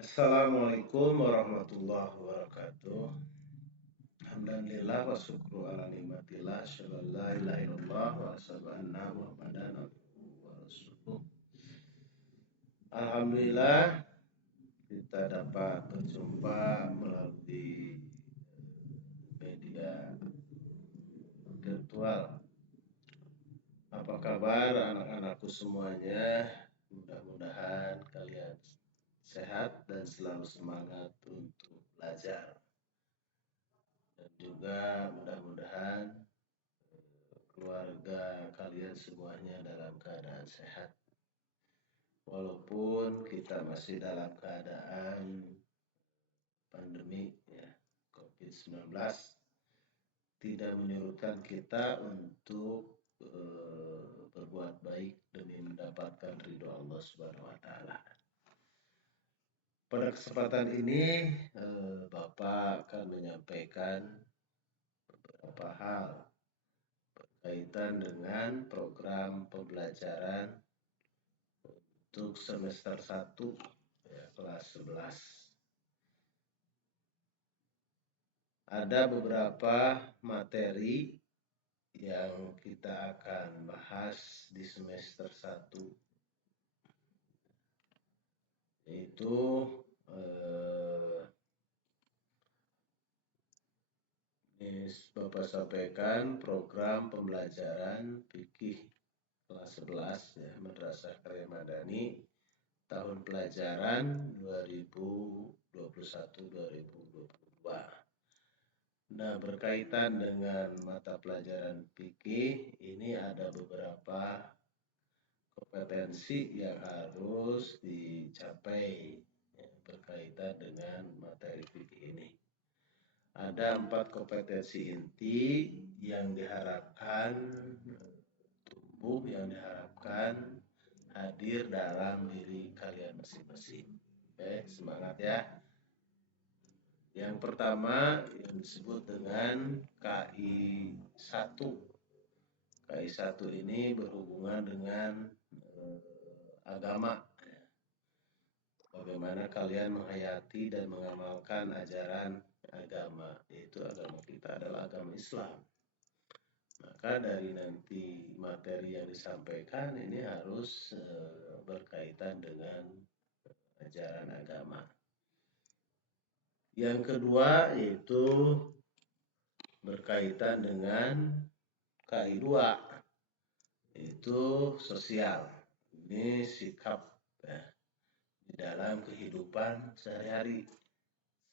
Assalamualaikum warahmatullahi wabarakatuh. Alhamdulillah wa syukru ala nikmatillah asyhadu an la ilaha illallah wa asyhadu anna Muhammadan abduhu wa rasuluh. Alhamdulillah kita dapat berjumpa melalui media virtual. Apa kabar anak-anakku semuanya? Mudah-mudahan kalian sehat dan selalu semangat untuk belajar. Dan juga mudah-mudahan keluarga kalian semuanya dalam keadaan sehat. Walaupun kita masih dalam keadaan pandemi ya, COVID-19 tidak menyurutkan kita untuk berbuat baik demi mendapatkan ridho Allah Subhanahu wa taala. Pada kesempatan ini Bapak akan menyampaikan beberapa hal berkaitan dengan program pembelajaran untuk semester 1 ya, kelas 11. Ada beberapa materi yang kita akan bahas di semester 1, yaitu ini Bapak sampaikan program pembelajaran fikih kelas 11 ya, Madrasah Karya Madani tahun pelajaran 2021-2022. Nah, berkaitan dengan mata pelajaran fikih, ini ada beberapa kompetensi yang harus dicapai ya, berkaitan dengan materi fikih ini. Ada 4 kompetensi inti yang diharapkan tumbuh, yang diharapkan hadir dalam diri kalian masing-masing. Oke, semangat ya. Yang pertama yang disebut dengan KI 1. KI 1 ini berhubungan dengan agama. Bagaimana kalian menghayati dan mengamalkan ajaran agama, yaitu agama kita adalah agama Islam. Maka dari nanti materi yang disampaikan ini harus berkaitan dengan ajaran agama. Yang kedua yaitu berkaitan dengan KI 2, yaitu sosial. Ini sikap ya, di dalam kehidupan sehari-hari.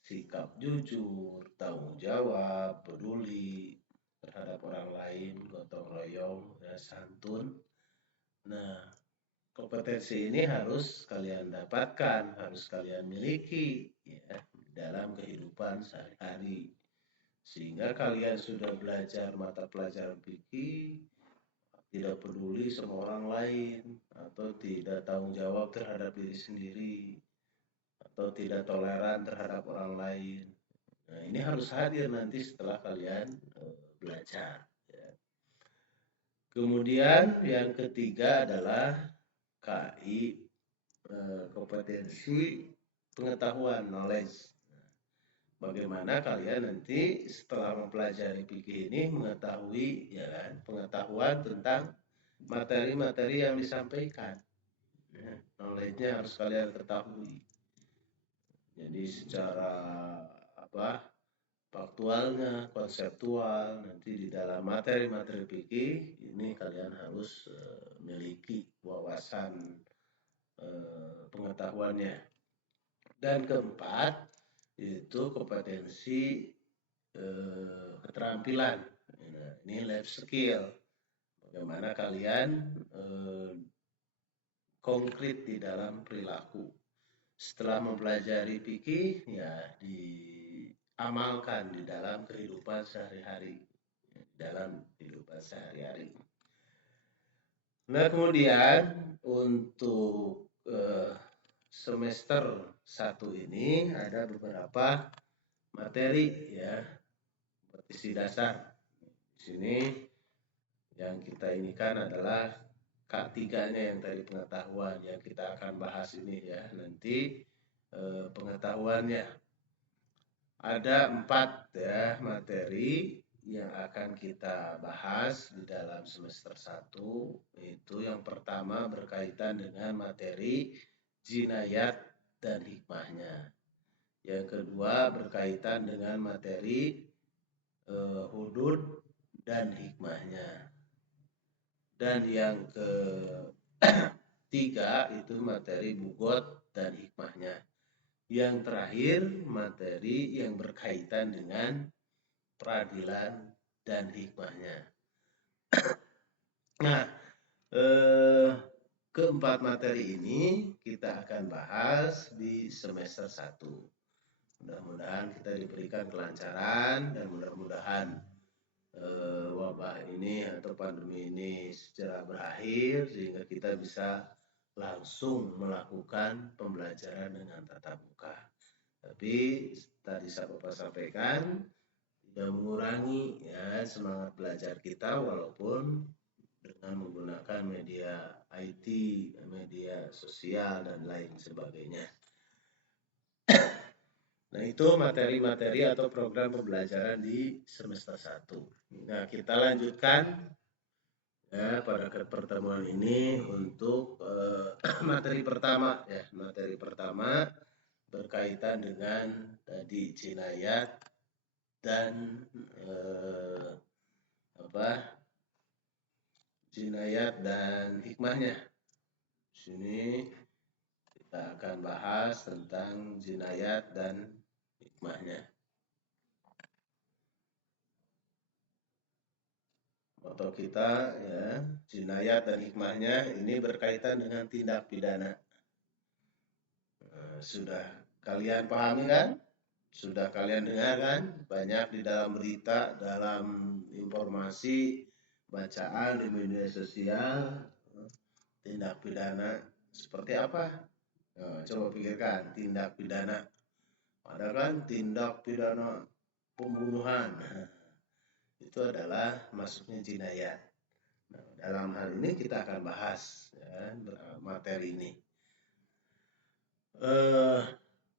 Sikap jujur, tanggung jawab, peduli terhadap orang lain, gotong royong, ya, santun. Nah, kompetensi ini harus kalian dapatkan, harus kalian miliki ya, dalam kehidupan sehari-hari. Sehingga kalian sudah belajar mata pelajaran fikih, tidak peduli sama orang lain, atau tidak tanggung jawab terhadap diri sendiri, atau tidak toleran terhadap orang lain. Nah, ini harus hadir nanti setelah kalian belajar. Ya. Kemudian yang ketiga adalah KI kompetensi pengetahuan, knowledge. Bagaimana kalian nanti setelah mempelajari fikih ini mengetahui ya kan, pengetahuan tentang materi-materi yang disampaikan. Ya, knowledge-nya harus kalian ketahui. Jadi secara faktualnya, konseptual, nanti di dalam materi-materi fikih ini kalian harus miliki wawasan pengetahuannya. Dan keempat itu kompetensi keterampilan. Nah, ini life skill. Bagaimana kalian konkret di dalam perilaku. Setelah mempelajari fikih, ya diamalkan di dalam kehidupan sehari-hari. Nah, kemudian untuk semester 1 ini ada beberapa materi ya, kompetisi dasar. Di sini yang kita inikan adalah K3-nya yang tadi pengetahuan yang kita akan bahas ini ya nanti pengetahuannya. Ada 4 ya materi yang akan kita bahas di dalam semester 1. Itu yang pertama berkaitan dengan materi jinayat dan hikmahnya. Yang kedua berkaitan dengan materi hudud dan hikmahnya. Dan yang ketiga itu materi bugot dan hikmahnya. Yang terakhir materi yang berkaitan dengan peradilan dan hikmahnya. Nah, keempat materi ini kita akan bahas di semester 1. Mudah-mudahan kita diberikan kelancaran dan mudah-mudahan wabah ini atau pandemi ini segera berakhir sehingga kita bisa langsung melakukan pembelajaran dengan tatap muka. Tapi tadi saya Bapak sampaikan tidak mengurangi ya semangat belajar kita walaupun dengan menggunakan media IT, media sosial dan lain sebagainya. Nah, itu materi-materi atau program pembelajaran di semester 1. Nah, kita lanjutkan ya pada pertemuan ini untuk materi pertama ya. Materi pertama berkaitan dengan tadi jinayat dan jinayat dan hikmahnya. Di sini kita akan bahas tentang jinayat dan hikmahnya. Moto kita ya, jinayat dan hikmahnya ini berkaitan dengan tindak pidana. Sudah kalian pahami kan? Sudah kalian dengar kan? Banyak di dalam berita, dalam informasi, bacaan di media sosial, tindak pidana seperti apa? Coba pikirkan, tindak pidana. Ada kan tindak pidana pembunuhan. Itu adalah masuknya jinayat. Nah, dalam hal ini kita akan bahas ya, materi ini.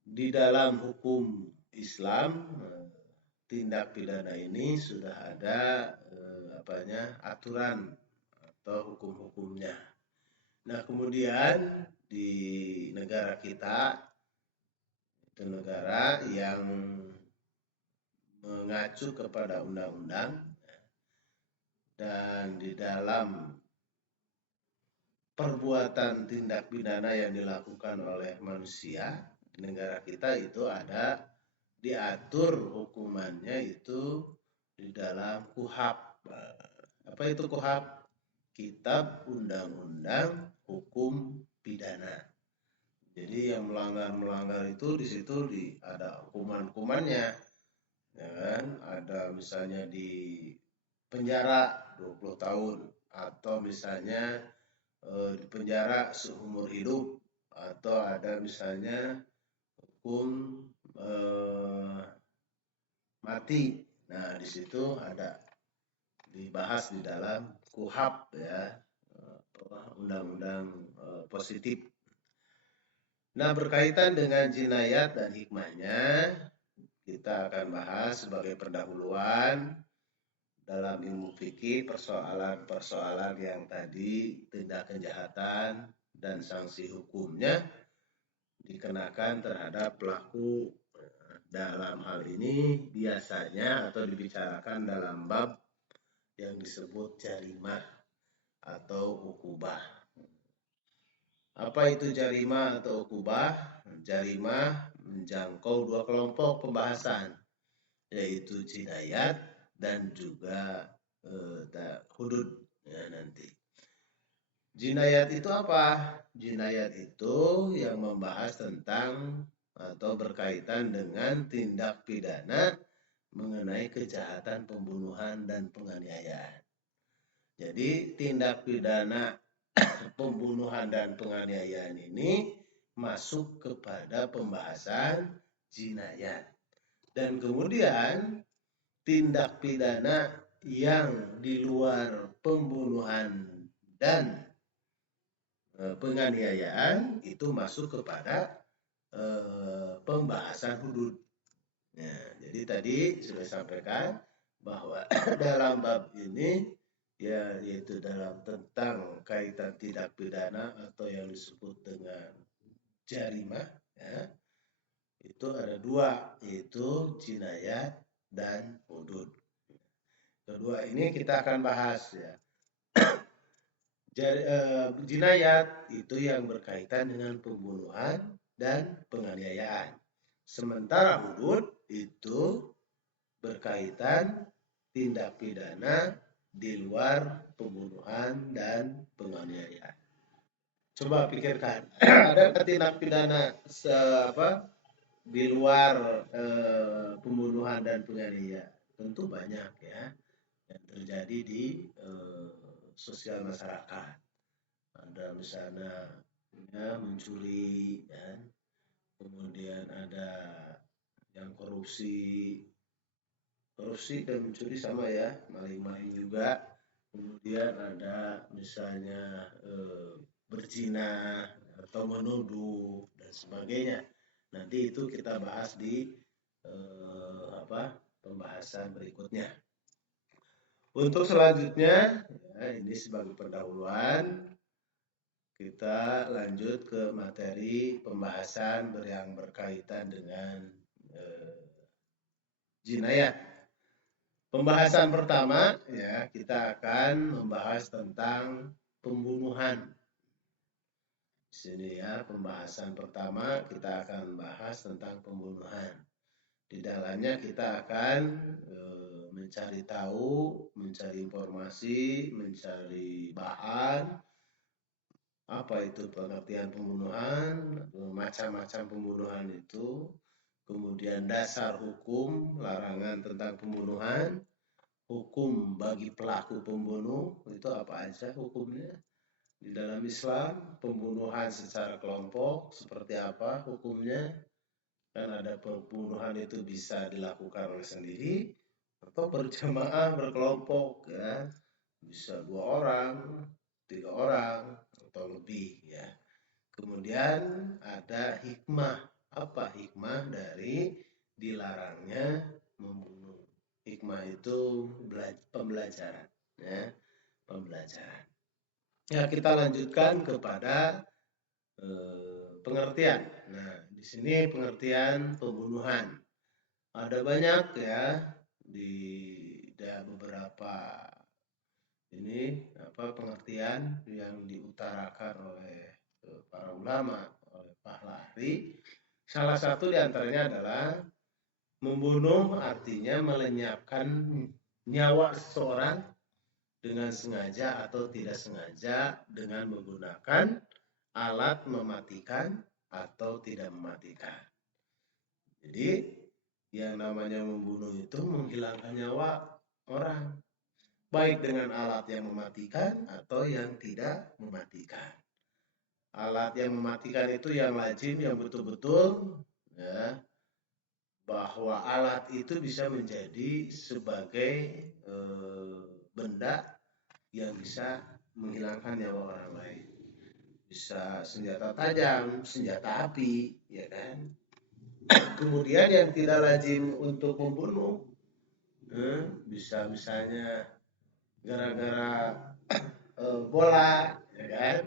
Di dalam hukum Islam, tindak pidana ini sudah ada aturan atau hukum-hukumnya. Nah, kemudian di negara kita itu negara yang mengacu kepada undang-undang dan di dalam perbuatan tindak pidana yang dilakukan oleh manusia di negara kita itu ada diatur hukumannya itu di dalam KUHP. Apa itu KUHP? Kitab Undang-Undang Hukum Pidana. Jadi yang melanggar itu di situ ada hukuman-hukumannya, ya kan? Ada misalnya di penjara 20 tahun atau misalnya di penjara seumur hidup atau ada misalnya hukum mati. Nah, di situ ada dibahas di dalam KUHP ya, undang-undang positif. Nah, berkaitan dengan jinayat dan hikmahnya, kita akan bahas sebagai pendahuluan dalam ilmu fikih persoalan-persoalan yang tadi tindak kejahatan dan sanksi hukumnya dikenakan terhadap pelaku. Dalam hal ini biasanya atau dibicarakan dalam bab yang disebut jarimah atau ukubah. Apa itu jarimah atau ukubah? Jarimah menjangkau 2 kelompok pembahasan, yaitu jinayat dan juga hudud ya nanti. Jinayat itu apa? Jinayat itu yang membahas tentang atau berkaitan dengan tindak pidana mengenai kejahatan pembunuhan dan penganiayaan. Jadi tindak pidana pembunuhan dan penganiayaan ini masuk kepada pembahasan jinayat. Dan kemudian tindak pidana yang di luar pembunuhan dan penganiayaan itu masuk kepada pembahasan hudud. Nah, jadi tadi sudah sampaikan bahwa dalam bab ini ya yaitu dalam tentang kaitan tindak pidana atau yang disebut dengan jarimah, ya, itu ada dua, yaitu jinayat dan hudud. Kedua ini kita akan bahas ya. Jinayat itu yang berkaitan dengan pembunuhan dan penganiayaan. Sementara hudud itu berkaitan tindak pidana di luar pembunuhan dan penganiayaan. Coba pikirkan, ada tindak pidana di luar pembunuhan dan penganiayaan? Tentu banyak ya yang terjadi di sosial masyarakat. Ada misalnya ya, mencuri, ya. Kemudian ada yang korupsi dan mencuri sama ya, maling-maling juga. Kemudian ada misalnya berzina atau menuduh dan sebagainya. Nanti itu kita bahas di pembahasan berikutnya. Untuk selanjutnya, ya, ini sebagai pendahuluan, kita lanjut ke materi pembahasan yang berkaitan dengan jinayat. Pembahasan pertama ya kita akan membahas tentang pembunuhan. Di sini ya pembahasan pertama kita akan bahas tentang pembunuhan. Di dalamnya kita akan mencari tahu, mencari informasi, mencari bahan, apa itu pengertian pembunuhan, macam-macam pembunuhan itu, kemudian dasar hukum, larangan tentang pembunuhan, hukum bagi pelaku pembunuh, itu apa aja hukumnya. Di dalam Islam, pembunuhan secara kelompok, seperti apa hukumnya. Kan ada pembunuhan itu bisa dilakukan oleh sendiri, atau berjamaah, berkelompok, ya. Bisa 2 orang, 3 orang, atau lebih, ya. Kemudian ada hikmah. Apa hikmah dari dilarangnya membunuh? Hikmah itu pembelajaran, ya, pembelajaran. Ya, kita lanjutkan kepada pengertian. Nah, di sini pengertian pembunuhan. Ada banyak ya di beberapa ini pengertian yang diutarakan oleh para ulama, oleh Pahlavi. Salah satu diantaranya adalah membunuh artinya melenyapkan nyawa seseorang dengan sengaja atau tidak sengaja dengan menggunakan alat mematikan atau tidak mematikan. Jadi yang namanya membunuh itu menghilangkan nyawa orang, baik dengan alat yang mematikan atau yang tidak mematikan. Alat yang mematikan itu yang lazim, yang betul-betul ya, bahwa alat itu bisa menjadi sebagai benda yang bisa menghilangkan nyawa orang lain. Bisa senjata tajam, senjata api, ya kan. Kemudian yang tidak lazim untuk membunuh, bisa misalnya gara-gara bola, ya kan.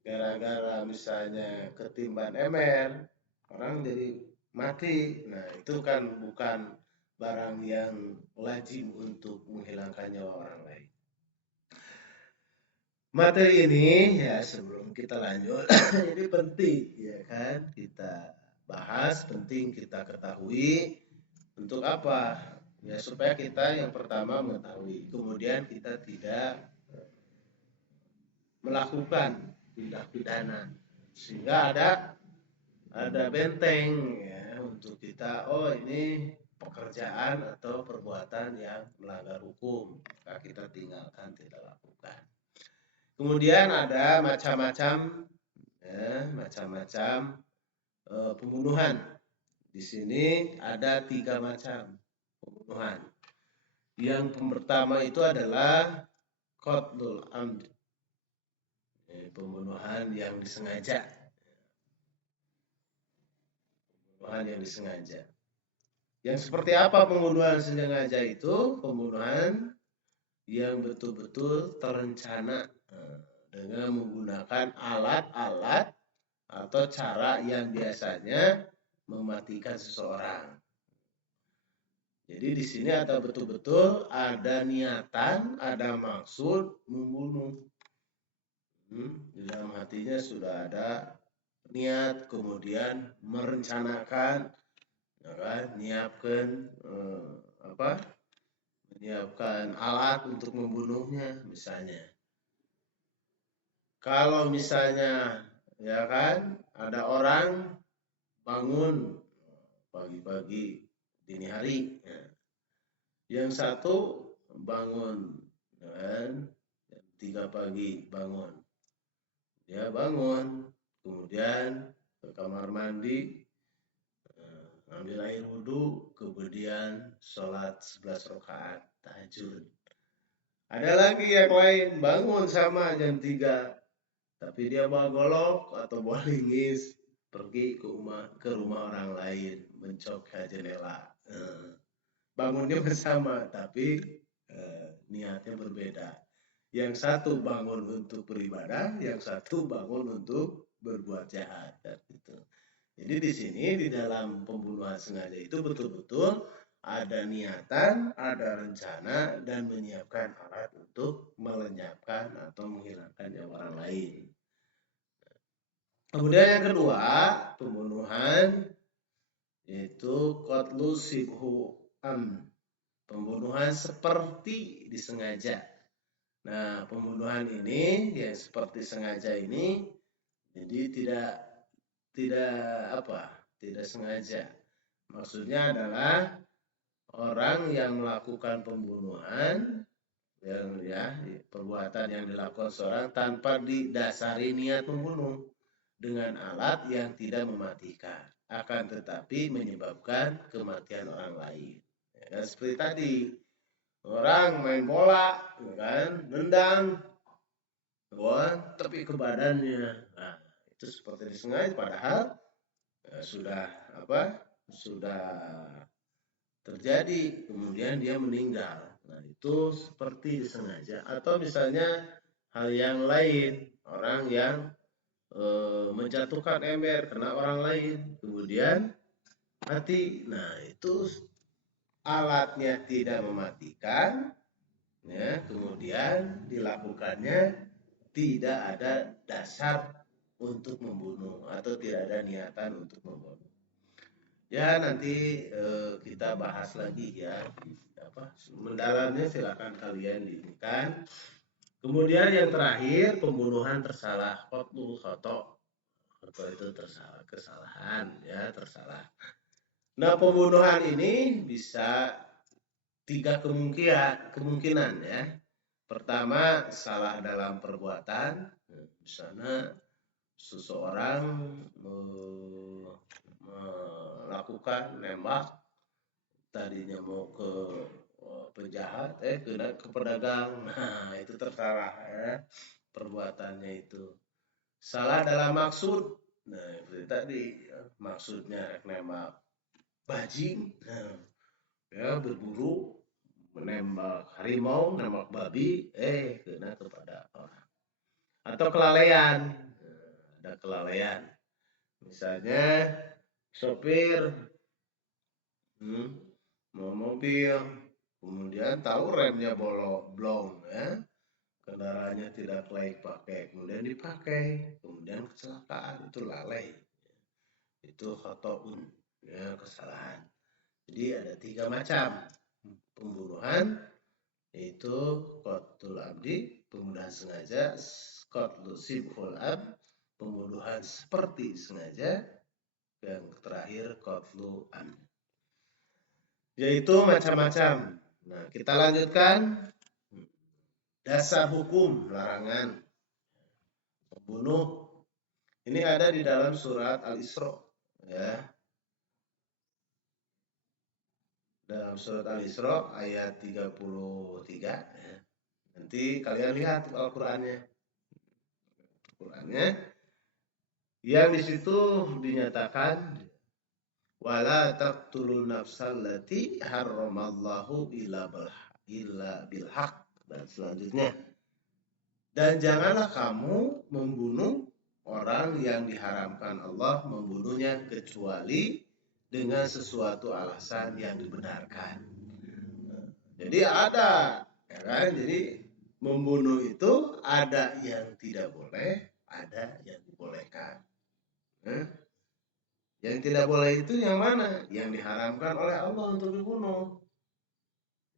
Gara-gara misalnya ketimban ember, orang jadi mati. Nah, itu kan bukan barang yang lazim untuk menghilangkan nyawa orang lain. Materi ini ya sebelum kita lanjut ini penting ya kan kita bahas, penting kita ketahui untuk apa? Ya supaya kita yang pertama mengetahui, kemudian kita tidak melakukan tindak pidana sehingga ada benteng ya untuk kita, oh ini pekerjaan atau perbuatan yang melanggar hukum, maka kita tinggalkan, tidak lakukan. Kemudian ada macam-macam ya, macam-macam pembunuhan. Di sini ada 3 macam pembunuhan. Yang pertama itu adalah qatlul amd, pembunuhan yang disengaja. pembunuhan yang disengaja. Yang seperti apa pembunuhan sengaja itu? Pembunuhan yang betul-betul terencana dengan menggunakan alat-alat atau cara yang biasanya mematikan seseorang. Jadi di sini ada betul-betul ada niatan, ada maksud membunuh. Di dalam hatinya sudah ada niat, kemudian merencanakan, ya kan, menyiapkan alat untuk membunuhnya, misalnya. Kalau misalnya, ya kan, ada orang bangun pagi-pagi dini hari, ya. Yang satu bangun, ya kan, jam 3 pagi bangun. Dia bangun, kemudian ke kamar mandi, ambil air wudhu, kemudian sholat 11 rakaat tahajud. Ada lagi yang lain bangun sama jam 3, tapi dia bawa golok atau bawa linggis pergi ke rumah orang lain, mencoklat jendela. Bangunnya bersama, tapi niatnya berbeda. Yang satu bangun untuk beribadah, yang satu bangun untuk berbuat jahat. Gitu. Jadi di sini di dalam pembunuhan sengaja itu betul-betul ada niatan, ada rencana, dan menyiapkan alat untuk melenyapkan atau menghilangkan nyawa orang lain. Kemudian yang kedua, pembunuhan yaitu qatlu sibhu pembunuhan seperti disengaja. Nah, pembunuhan ini yang seperti sengaja ini jadi tidak sengaja. Maksudnya adalah orang yang melakukan pembunuhan perbuatan yang dilakukan seorang tanpa didasari niat membunuh dengan alat yang tidak mematikan, akan tetapi menyebabkan kematian orang lain. Ya, seperti tadi, orang main bola, kan, nendang, tapi ke badannya. Nah, itu seperti disengaja, padahal sudah terjadi, kemudian dia meninggal. Nah, itu seperti disengaja. Atau misalnya hal yang lain, orang yang menjatuhkan ember kena orang lain, kemudian mati. Nah, itu alatnya tidak mematikan, ya, kemudian dilakukannya tidak ada dasar untuk membunuh atau tidak ada niatan untuk membunuh. Ya, nanti kita bahas lagi ya, mendalamnya silakan kalian diinginkan. Kemudian yang terakhir, pembunuhan tersalah, qatlu khata'. Itu tersalah, kesalahan, ya, tersalah. Nah, pembunuhan ini bisa 3 kemungkinan ya. Pertama, salah dalam perbuatan. Misalnya seseorang melakukan nembak, tadinya mau ke penjahat, kena ke pedagang. Nah, itu tersalah ya, perbuatannya itu. Salah dalam maksud. Nah, itu tadi maksudnya nembak bajing, ya, berburu, menembak harimau, nembak babi, kena kepada orang. Atau kelalaian, ada kelalaian. Misalnya sopir mau mobil, kemudian tahu remnya bolong, ya, kendaraannya tidak layak pakai, kemudian dipakai, kemudian kecelakaan, itu lalai, itu khata'un, ya, kesalahan. Jadi ada 3 macam pembunuhan, yaitu qatlul amdi, pembunuhan sengaja, qatlu sibhul pembunuhan seperti sengaja, yang terakhir qatlu amdi. Yaitu macam-macam. Nah, kita lanjutkan dasar hukum larangan membunuh. Ini ada di dalam surat Al-Isra, ya. Dalam surat Al-Isra ayat 33, ya. Nanti kalian lihat Al-Qur'annya. Yang di situ dinyatakan wala taqtulun nafsal lati harramallahu illa bil haq, dan selanjutnya, dan janganlah kamu membunuh orang yang diharamkan Allah membunuhnya kecuali dengan sesuatu alasan yang dibenarkan. Jadi ada, ya kan? Jadi membunuh itu ada yang tidak boleh, ada yang dibolehkan. Nah, yang tidak boleh itu yang mana? Yang diharamkan oleh Allah untuk dibunuh.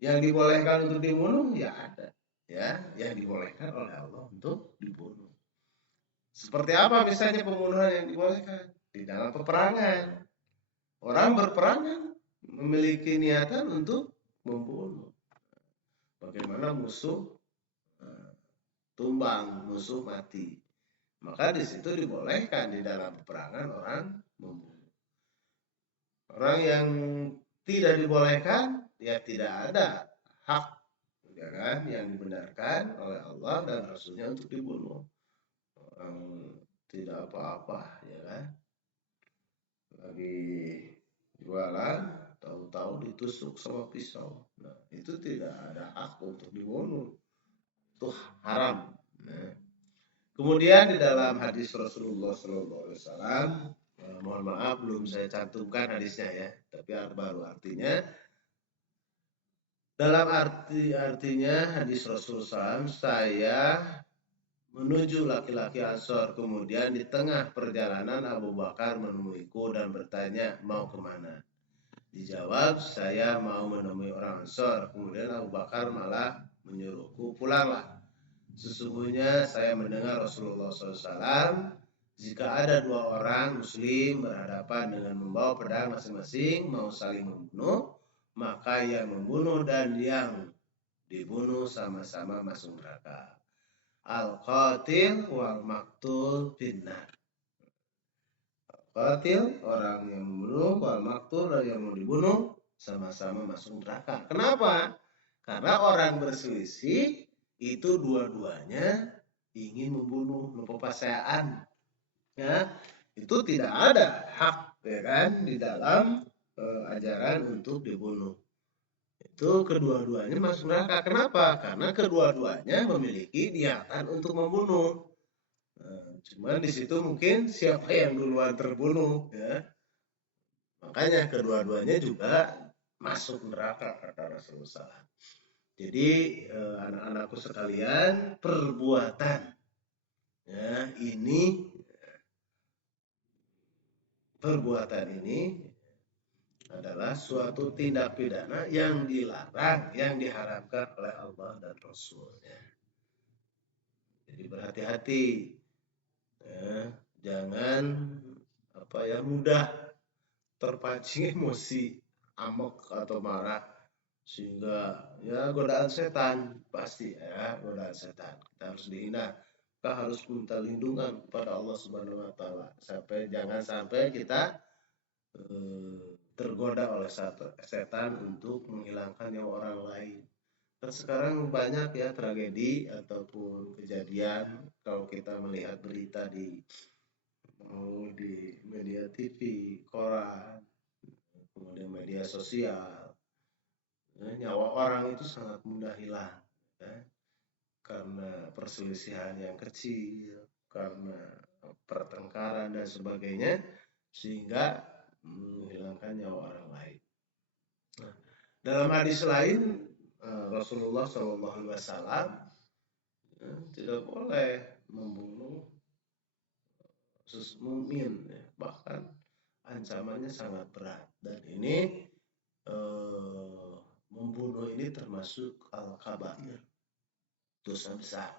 Yang dibolehkan untuk dibunuh ya ada, ya, yang dibolehkan oleh Allah untuk dibunuh. Seperti apa misalnya pembunuhan yang dibolehkan? Di dalam peperangan. Orang berperang memiliki niatan untuk membunuh. Bagaimana musuh tumbang, musuh mati. Maka di situ dibolehkan di dalam peperangan orang membunuh. Orang yang tidak dibolehkan, ya tidak ada hak, ya kan, yang dibenarkan oleh Allah dan Rasulnya untuk dibunuh. Orang tidak apa-apa, ya kan, lagi jualan, tahu-tahu ditusuk sama pisau. Nah, itu tidak ada hak untuk dibunuh. Itu haram. Nah, kemudian di dalam hadis Rasulullah SAW, mohon maaf belum saya cantumkan hadisnya ya, tapi baru artinya. Dalam artinya hadis Rasulullah SAW, saya menuju laki-laki Ansor, kemudian di tengah perjalanan Abu Bakar menemuiku dan bertanya, mau kemana? Dijawab, saya mau menemui orang Ansor. Kemudian Abu Bakar malah menyuruhku, pulanglah. Sesungguhnya saya mendengar Rasulullah SAW, jika ada dua orang muslim berhadapan dengan membawa pedang masing-masing mau saling membunuh, maka yang membunuh dan yang dibunuh sama-sama masuk neraka. Al-qatil wal maktul finnar. Al-qatil, orang yang membunuh, wal maktul, dan yang mau dibunuh, sama-sama masuk neraka. Kenapa? Karena orang berselisih itu dua-duanya ingin membunuh, mempepasayaan. Ya, itu tidak ada hak, ya kan, di dalam ajaran untuk dibunuh. Itu kedua-duanya masuk neraka. Kenapa? Karena kedua-duanya memiliki niatan untuk membunuh. Cuman di situ mungkin siapa yang duluan terbunuh, ya. Makanya kedua-duanya juga masuk neraka kata Rasulullah. Jadi anak-anakku sekalian, perbuatan, ya, perbuatan ini adalah suatu tindak pidana yang dilarang, yang diharamkan oleh Allah dan Rasulnya. Jadi berhati-hati, ya, jangan mudah terpancing emosi, amok atau marah, sehingga ya godaan setan pasti, ya, godaan setan. Kita harus dihina, kita harus minta lindungan kepada Allah Subhanahu Wa Taala jangan sampai kita tergoda oleh setan untuk menghilangkan nyawa orang lain. Kan sekarang banyak ya tragedi ataupun kejadian kalau kita melihat berita di media TV, koran, kemudian media sosial, nyawa orang itu sangat mudah hilang, ya, karena perselisihan yang kecil, karena pertengkaran dan sebagainya, sehingga menghilangkan nyawa orang lain. Nah, dalam hadis lain Rasulullah SAW tidak boleh membunuh mukmin, ya, bahkan ancamannya sangat berat, dan ini membunuh ini termasuk al-kabair, dosa besar.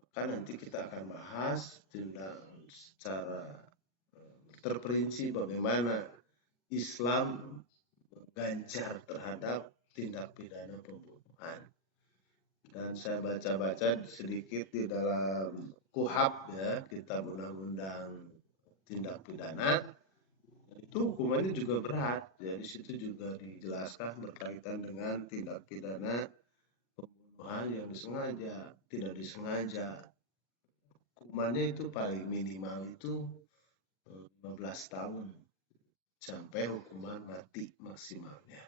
Maka nanti kita akan bahas secara terperinci bagaimana Islam mengganjar terhadap tindak pidana pembunuhan. Dan saya baca-baca sedikit di dalam KUHAP, ya, Kitab Undang-Undang Tindak Pidana, itu hukumannya juga berat. Ya, di situ juga dijelaskan berkaitan dengan tindak pidana pembunuhan yang disengaja, tidak disengaja. Hukumannya itu paling minimal itu 15 tahun. sampai hukuman mati maksimalnya.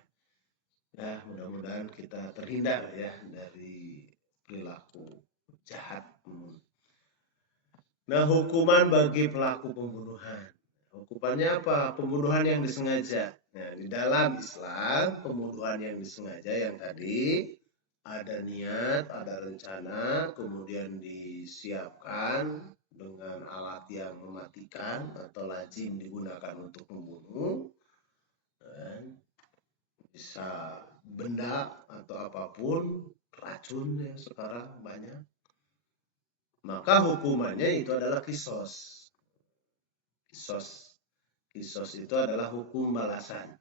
Ya, mudah-mudahan kita terhindar ya dari perilaku jahat. Nah, hukuman bagi pelaku pembunuhan. Hukumannya apa? Pembunuhan yang disengaja. Nah, di dalam Islam, pembunuhan yang disengaja yang tadi ada niat, ada rencana, kemudian disiapkan dengan alat yang mematikan atau lazim digunakan untuk membunuh, dan bisa benda atau apapun, racun ya sekarang banyak. Maka hukumannya itu adalah kisos. Kisos itu adalah hukum balasan.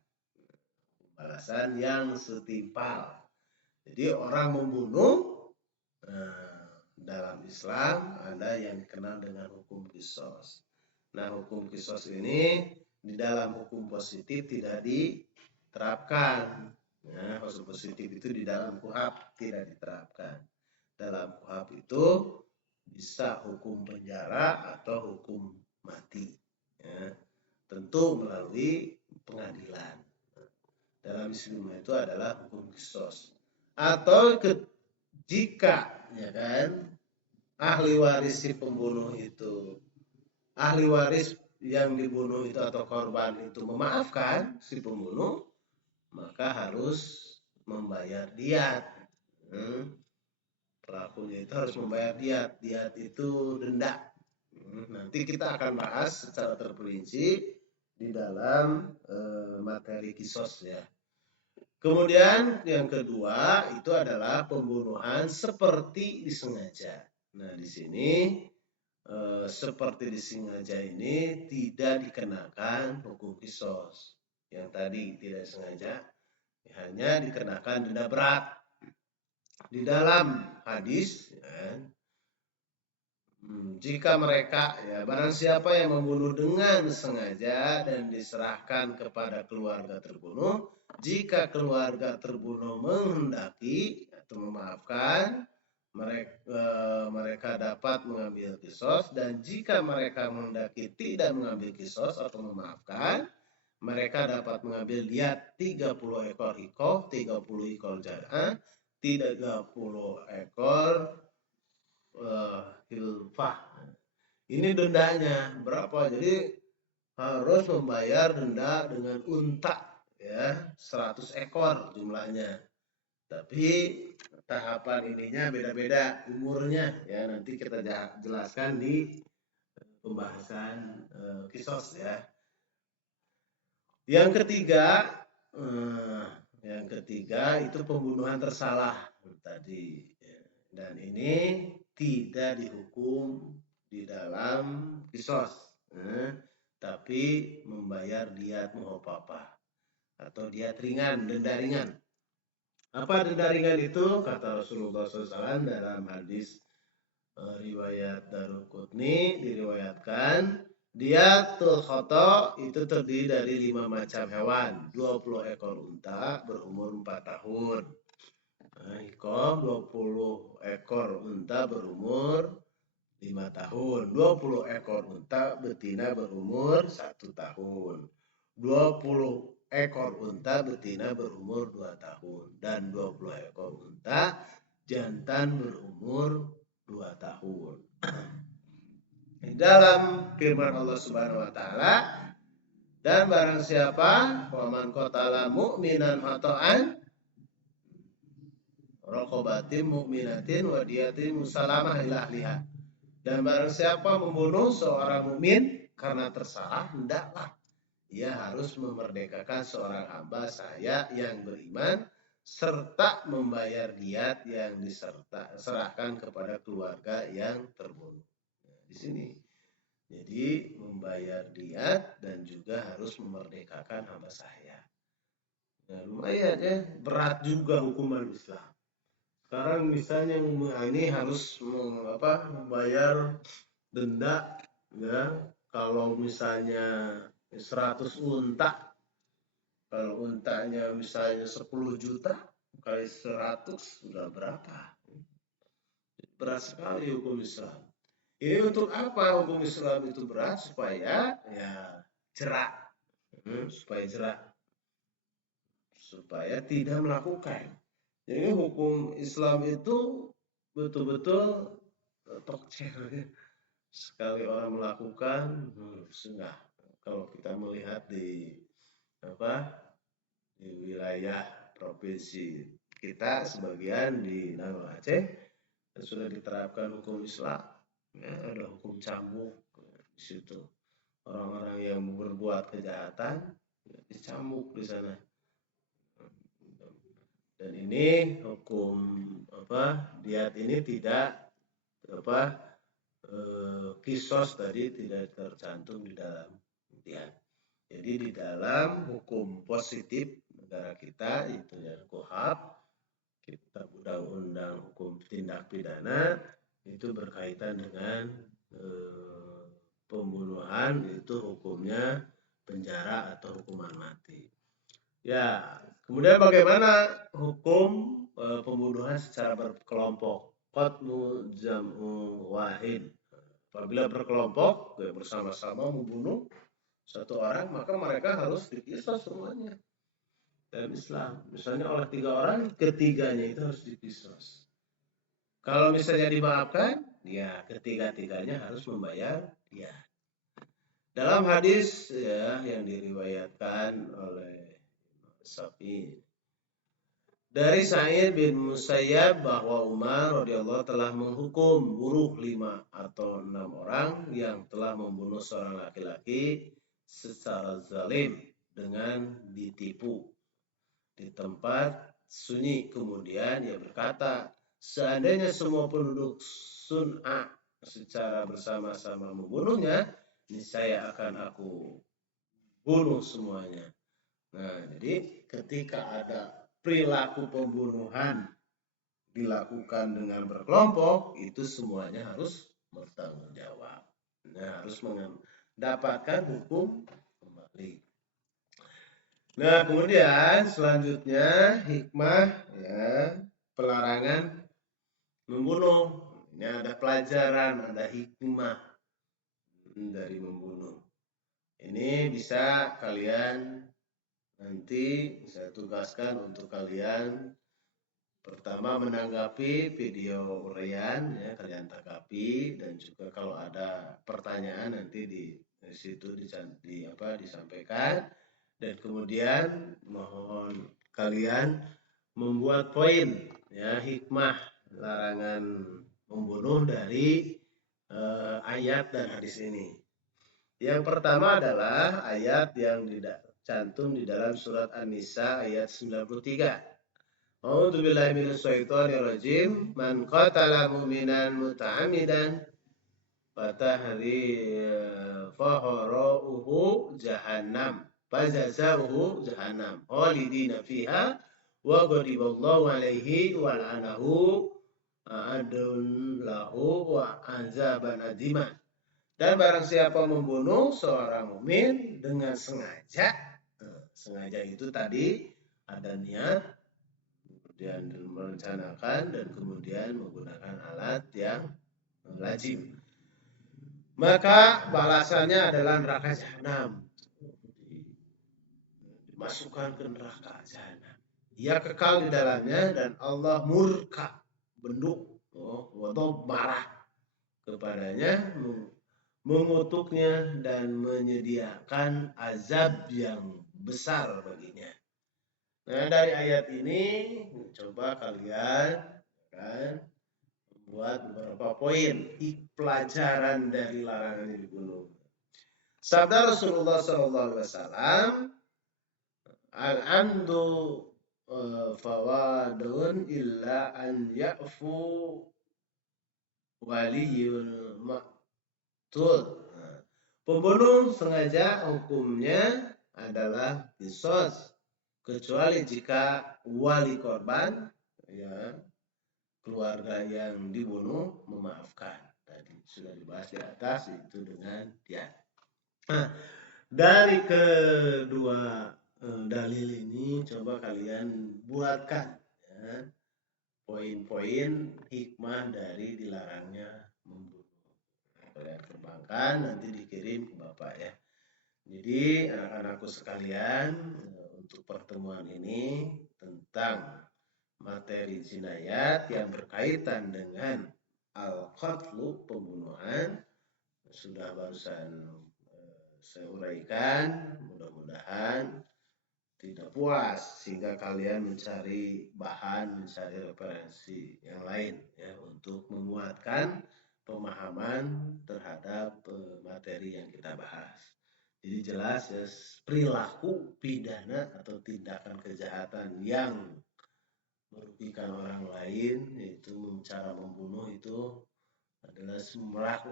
Balasan yang setimpal. Jadi orang membunuh, dalam Islam ada yang dikenal dengan hukum kisos. Nah, hukum kisos ini di dalam hukum positif tidak diterapkan. Nah, hukum positif itu di dalam KUHP tidak diterapkan. Dalam KUHP itu bisa hukum penjara atau hukum mati. Ya, tentu melalui pengadilan. Dalam Islam itu adalah hukum kisos. Atau jika ya kan ahli waris si pembunuh itu, ahli waris yang dibunuh itu atau korban itu memaafkan si pembunuh, maka harus membayar diat. Pelakunya itu harus membayar diat. Diat itu denda. Nanti kita akan bahas secara terperinci di dalam materi kisos ya. Kemudian yang kedua itu adalah pembunuhan seperti disengaja. Nah, di sini seperti disengaja ini tidak dikenakan hukum kisos. Yang tadi tidak sengaja hanya dikenakan denda berat. Di dalam hadis ya, jika mereka ya barang siapa yang membunuh dengan sengaja dan diserahkan kepada keluarga terbunuh, jika keluarga terbunuh menghendaki atau memaafkan, mereka dapat mengambil kisos, dan jika mereka menghendaki tidak mengambil kisos atau memaafkan, mereka dapat mengambil diat 30 ekor hikoh, 30 ekor jad'ah, 30 ekor hilfah. Ini dendanya berapa? Jadi harus membayar denda dengan unta ya, 100 ekor jumlahnya. Tapi tahapan ininya beda-beda umurnya ya, nanti kita jelaskan di pembahasan kisos ya. Yang ketiga itu pembunuhan tersalah tadi, dan ini tidak dihukum di dalam kisos, tapi membayar diat muhafafah atau diat ringan, denda ringan. Apa denda ringan itu? Kata Rasulullah SAW dalam hadis riwayat Daruqutni diriwayatkan, diatul khata itu terdiri dari 5 macam hewan. 20 ekor unta berumur 4 tahun. Hikoh 20 ekor unta berumur 5 tahun. 20 ekor unta betina berumur 1 tahun. 20 ekor unta betina berumur 2 tahun. Dan 20 ekor unta jantan berumur 2 tahun. Dalam firman Allah Subhanahu wa taala, dan barang siapa waman qatala mu'minan khata'an raqabatin mu'minatin wa diyatin musalamah ila ahliha. Dan barang siapa membunuh seorang mukmin karena tersalah, hendaklah ia harus memerdekakan seorang hamba saya yang beriman serta membayar diat yang diserahkan kepada keluarga yang terbunuh. Nah, di sini jadi membayar diat dan juga harus memerdekakan hamba saya. Nah, lumayan ya, berat juga hukuman Islam. Sekarang misalnya ini harus membayar denda ya, kalau misalnya 100 unta, kalau untanya misalnya 10 juta kali 100 sudah berapa? Berat sekali hukum Islam. Ini untuk apa hukum Islam itu berat? Supaya ya jerak supaya jerak, supaya tidak melakukan. Jadi hukum Islam itu betul-betul tokcer ya. Sekali orang melakukan, sudah. Kalau kita melihat di apa di wilayah provinsi kita sebagian di Nangol Aceh sudah diterapkan hukum Islam. Ya, ada hukum cambuk di situ. Orang-orang yang berbuat kejahatan dicambuk di sana. Dan ini hukum diat ini tidak kisos tadi tidak tercantum di dalam diat. Jadi di dalam hukum positif negara kita itu ya KUHP, Kitab Undang-Undang Hukum Tindak Pidana itu berkaitan dengan pembunuhan itu hukumnya penjara atau hukuman mati. Ya, kemudian bagaimana hukum pembunuhan secara berkelompok? Qatlu jam'u wahid. Apabila berkelompok bersama-sama membunuh satu orang, maka mereka harus dipisah semuanya. Dalam Islam, misalnya oleh 3 orang, ketiganya itu harus dipisah. Kalau misalnya dimaafkan, ya ketiga-tiganya harus membayar dia. Dalam hadis ya yang diriwayatkan oleh Syafi'i dari Sa'id bin Musayyab bahwa Umar radhiyallahu telah menghukum buruh 5 atau 6 orang yang telah membunuh seorang laki-laki secara zalim dengan ditipu di tempat sunyi. Kemudian ia berkata, seandainya semua penduduk Sun'a secara bersama-sama membunuhnya, niscaya akan aku bunuh semuanya. Nah, jadi ketika ada perilaku pembunuhan dilakukan dengan berkelompok, itu semuanya harus bertanggung jawab. Nah, harus mendapatkan hukum kembali. Nah, kemudian selanjutnya hikmah ya pelarangan membunuh. Ini ada pelajaran, ada hikmah dari membunuh. Ini bisa kalian nanti saya tugaskan untuk kalian pertama menanggapi video uraian ya kalian tanggapi dan juga kalau ada pertanyaan nanti di situ disampaikan dan kemudian mohon kalian membuat poin ya hikmah larangan membunuh dari ayat dan hadis ini. Yang pertama adalah ayat yang cantum di dalam surat An-Nisa ayat 93. A'udzu billahi minasyaitonir rajim. Man qatala mu'minan muta'ammidan faharauhu jahannam. Fajazauhu jahannam. Khalidina fiha wa ghadiballahu alaihi wa la'anahu a'adun lahu wa azaban adzima. Dan barang siapa membunuh seorang mukmin dengan sengaja, sengaja itu tadi ada niat, kemudian merencanakan dan kemudian menggunakan alat yang lazim. Maka balasannya adalah neraka jahanam. Dimasukkan ke neraka jahanam. Ia kekal di dalamnya dan Allah murka, benduk, wadab marah kepadanya, mengutuknya dan menyediakan azab yang besar baginya. Nah, dari ayat ini coba kalian membuat beberapa poin pelajaran dari larangan dibunuh. Sabda Rasulullah SAW, al-amdu fawadun illa an ya'fu waliyul maqtul. Pembunuh sengaja hukumnya adalah qisas kecuali jika wali korban ya keluarga yang dibunuh memaafkan. Tadi sudah dibahas di atas itu dengan dia. Nah, dari kedua dalil ini coba kalian buatkan ya, poin-poin hikmah dari dilarangnya membunuh. Kalian kembangkan nanti dikirim ke Bapak ya. Jadi anak-anakku sekalian, untuk pertemuan ini tentang materi jinayat yang berkaitan dengan al-qatlu, pembunuhan, sudah barusan saya uraikan. Mudah-mudahan tidak puas sehingga kalian mencari bahan, mencari referensi yang lain ya untuk menguatkan pemahaman terhadap materi yang kita bahas. Jadi jelas ya, perilaku pidana atau tindakan kejahatan yang merugikan orang lain, yaitu cara membunuh, itu adalah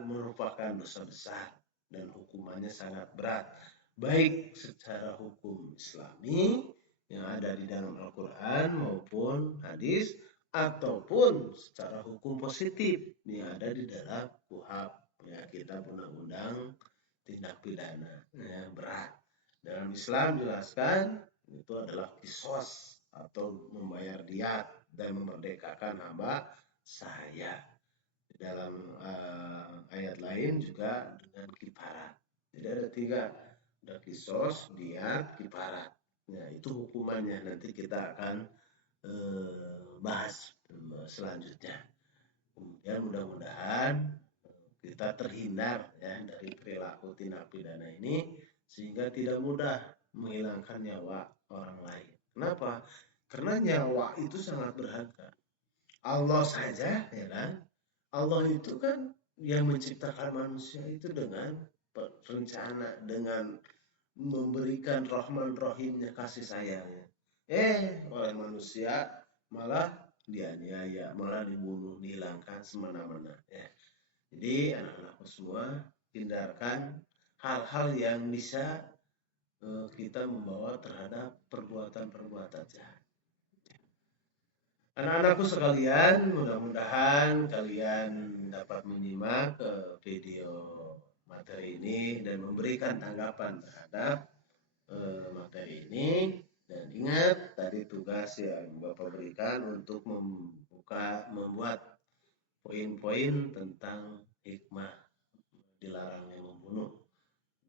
merupakan dosa besar dan hukumannya sangat berat, baik secara hukum Islami yang ada di dalam Al-Quran maupun hadis, ataupun secara hukum positif yang ada di dalam KUHP ya, kita undang-undang tindak pidana ya, berat. Dalam Islam jelaskan itu adalah kisos atau membayar diat dan memerdekakan hamba saya. Di dalam ayat lain juga dengan kifarat. Jadi ada tiga, ada kisos, diat, kifarat. Nah, itu hukumannya nanti kita akan bahas selanjutnya. Kemudian mudah-mudahan kita terhindar ya dari perilaku tindak pidana ini sehingga tidak mudah menghilangkan nyawa orang lain. Kenapa? Karena nyawa itu sangat berharga. Allah saja ya kan, Allah itu kan yang menciptakan manusia itu dengan rencana, dengan memberikan Rahman Rahimnya, kasih sayangnya. Oleh manusia malah dianiaya, malah dibunuh, dihilangkan semena-mena ya. Jadi anak-anakku semua, hindarkan hal-hal yang bisa kita membawa terhadap perbuatan-perbuatan jahat. Anak-anakku sekalian, mudah-mudahan kalian dapat menyimak video materi ini dan memberikan tanggapan terhadap materi ini. Dan ingat tadi tugas yang Bapak berikan untuk membuat poin-poin tentang hikmah dilarangnya membunuh.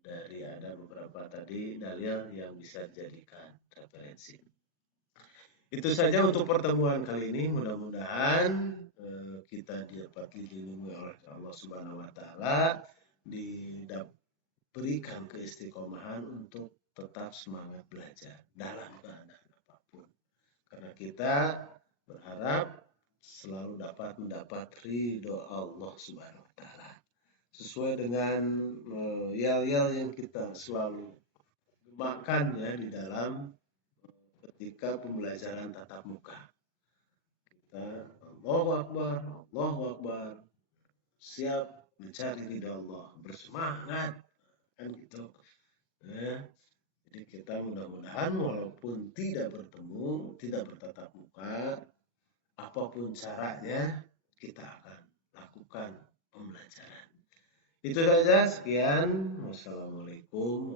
Dari ada beberapa tadi dalil yang bisa dijadikan referensi. Itu saja untuk pertemuan kali ini. Mudah-mudahan kita dapat dilindungi oleh Allah Subhanahu wa taala, diberikan keistiqomahan untuk tetap semangat belajar dalam keadaan apapun. Karena kita berharap selalu dapat mendapat ridho Allah Subhanahu wa taala. Sesuai dengan yel-yel yang kita selalu gemakan ya di dalam ketika pembelajaran tatap muka. Kita Allahu Akbar, Allahu Akbar, siap mencari ridha Allah, bersemangat kan gitu. Ya. Jadi kita mudah-mudahan walaupun tidak bertemu, tidak bertatap muka, apapun caranya kita akan lakukan pembelajaran. Itu saja, sekian. Wassalamualaikum